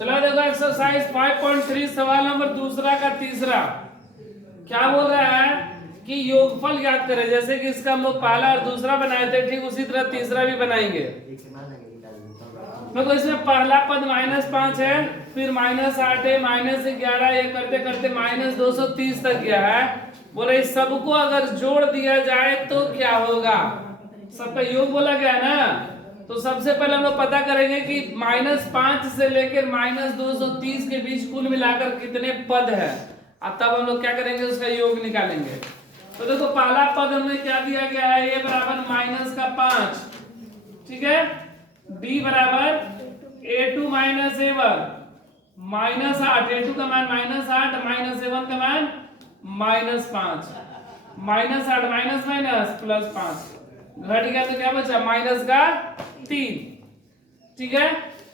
चलो देखो एक्सरसाइज 5.3 सवाल नंबर दूसरा का तीसरा क्या बोल रहा है कि योगफल ज्ञात करें। जैसे कि इसका हम लोग पहला और दूसरा बनाए थे, ठीक उसी तरह तीसरा भी बनाएंगे। देखो इसमें पहला पद -5 है, फिर -8 है, -11, ये करते करते -230 तक गया है। बोले इस सबको अगर जोड़ दिया जाए तो क्या होगा। सबका योग बोला गया है ना। तो सबसे पहले हम लोग पता करेंगे कि -5 से लेकर -230 के बीच कुल मिलाकर कितने पद है, और तब हम लोग क्या करेंगे उसका योग निकालेंगे। तो देखो पहला पद हमें क्या दिया गया है, a बराबर -5, ठीक है, b बराबर a2 - a1 -8, a2 का मान -8, -a1 का मान -5, -8 माइनस माइनस +5 घट गया तो क्या बचा माइनस का 3, ठीक है।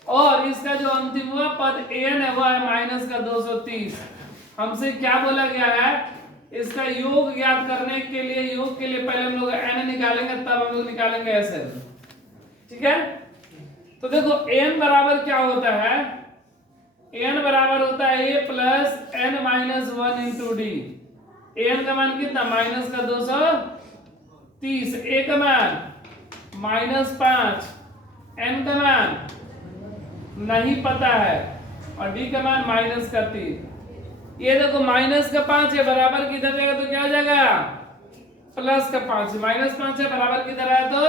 और इसका जो अंतिम हुआ पद an है वह है -230। हमसे क्या बोला गया है, इसका योग ज्ञात करने के लिए, योग के लिए पहले हम लोग n निकालेंगे, तब हम लोग निकालेंगे sn, ठीक है। तो देखो n बराबर क्या होता है, n बराबर होता है a plus n minus 1 into D. an का मान कितना -230, a का मान -5, n का मान नहीं पता है, और d का मान -3। ये देखो -5 है, बराबर किधर जाएगा तो क्या हो जाएगा +5, -5 है बराबर किधर आया तो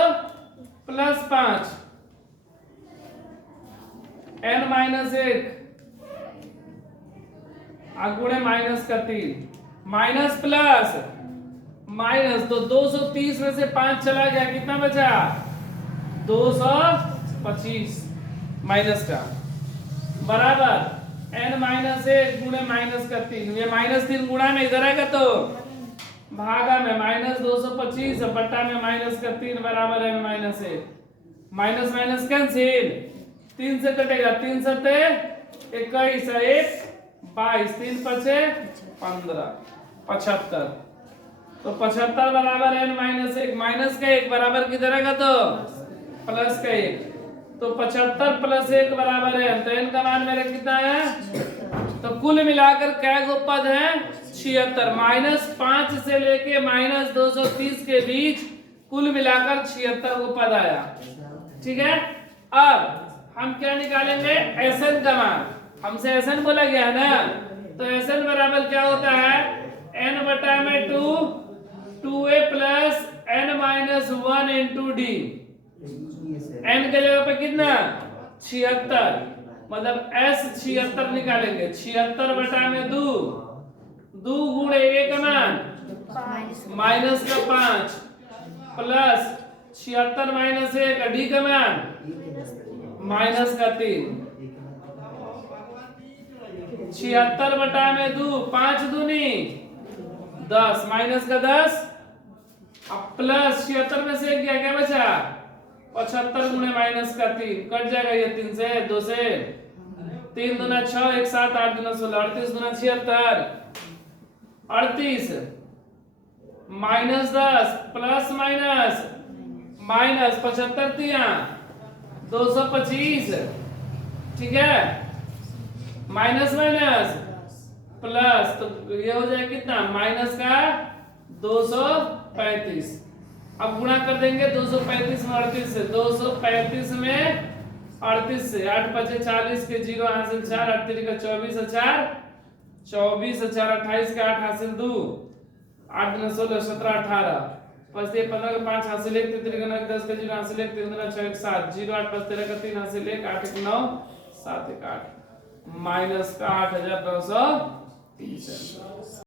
+5, n -1 गुणे -3, माइनस प्लस माइनस, तो 230 में से 5 चला गया, कितना बचा 225 माइनस का, बराबर n -1 गुणे -3। ये -3 गुणा में इधर आएगा तो भागा में -225 बट्टा में -3 बराबर n -1, माइनस माइनस कैंसिल, 3 से कटेगा, 3 सत्ते 21, 1 22, 3 पचे 15, 75। तो 75 बराबर n -1, माइनस का 1 बराबर किधर आएगा तो प्लस का 1, तो 75 + 1 बराबर है, तो n का मान मेरा कितना है। तो कुल मिलाकर क्या गो पद है 76, -5 से लेके -230 के बीच कुल मिलाकर 76 गो पद आया, ठीक है। अब हम क्या निकालेंगे Sn का मान, हमसे Sn बोला गया है ना। तो Sn बराबर क्या होता है n बटा में 2, 2a plus n -1 into D. n के जगह पे कितना 76, मतलब s 76 निकालेंगे, 76 बटा में 2, 2 गुणे a का मान -5 प्लस 76 - 1 डी का मान -3, 76 बटा में 2, 5 दूनी 10, -10, अब प्लस 76 में से क्या क्या बचा 75 गुणे -3, कट जाएगा ये 3 से 2 से, 3 दूना 6, 1 7, 8 दूना 16, 38 दूना 76, 38 -10 प्लस माइनस माइनस 75 तिया 225, ठीक है, माइनस माइनस प्लस, तो ये हो जाएगा कितना माइनस का 235। अब गुणा कर देंगे 235 में 38 से, 235 में 38 से, 8 5 40 के 0 हासिल 4, 8 3 का 24, 24 4 28 का 8 हासिल 2, 8 9 16 17 18, 5 3 15 का 5 हासिल 1, 3 का 9 10 का 0 हासिल 1, 3 2 6 1 7, 0 8 5 13 का 3 हासिल 1, 8 1 9 7 1 8, -8,930।